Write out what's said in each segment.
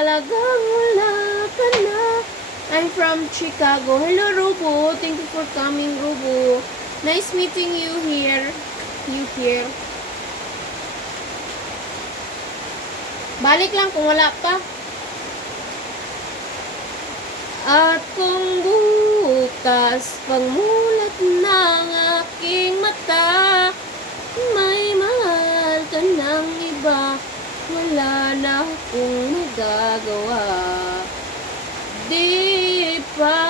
Talagang wala ka na. I'm from Chicago. Hello, Rubo. Thank you for coming, Rubo. Nice meeting you here. You here. Balik lang kung wala pa. At kung bukas pagmulat ng aking mata, may mahal ka ng iba, wala na akong magagawa. Di ba?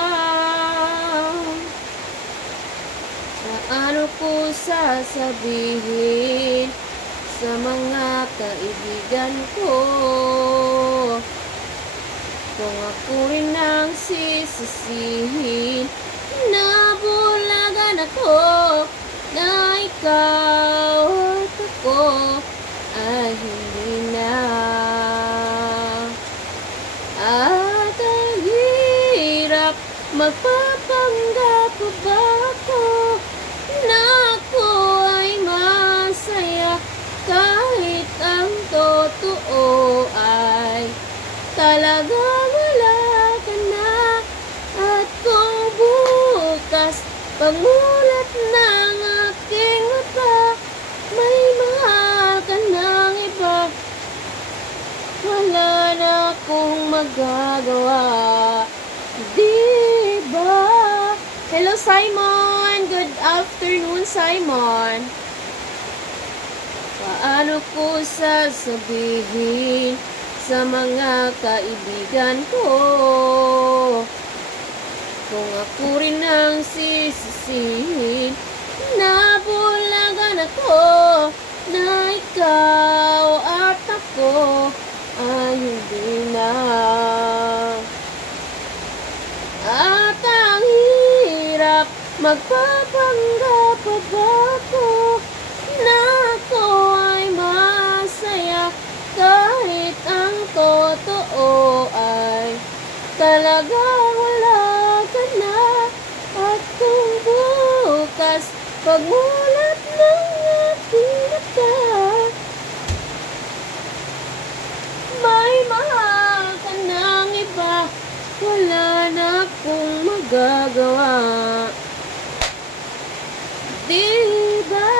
Paano ko sasabihin sa mga kaibigan ko kung ako rin ang sisisihin? Nabulagan ako na ikaw at ako ay hindi na. At ang hirap, magpapanggap pa ba ako na ako ay masaya kahit ang totoo ay talaga wala ka na. At kung bukas pagmulat ng aking mata, may mahal ka ng iba, wala na akong magagawa. Diba? Hello, Simon. Good afternoon, Simon. Paano ko sasabihin sa mga kaibigan ko kung ako rin ang sisisihin? Nabulagan ako na ikaw at ako ay hindi na. At ang hirap, magpapanggap pa ba ako na ako ay masaya kahit ang totoo ay talaga wala ka na. At kung bukas pagmulat ng aking mata, may mahal ka ng iba, wala na akong magagawa. Diba?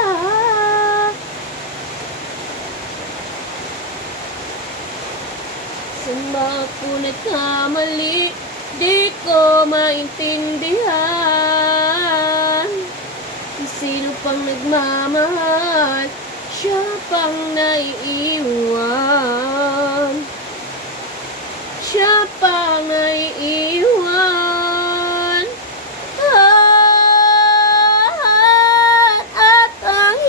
Saan ba ako nagkamali? Di ko maintindihan. Sino pang nagmamahal, siya pang naiiwan. Siya pang naiiwan.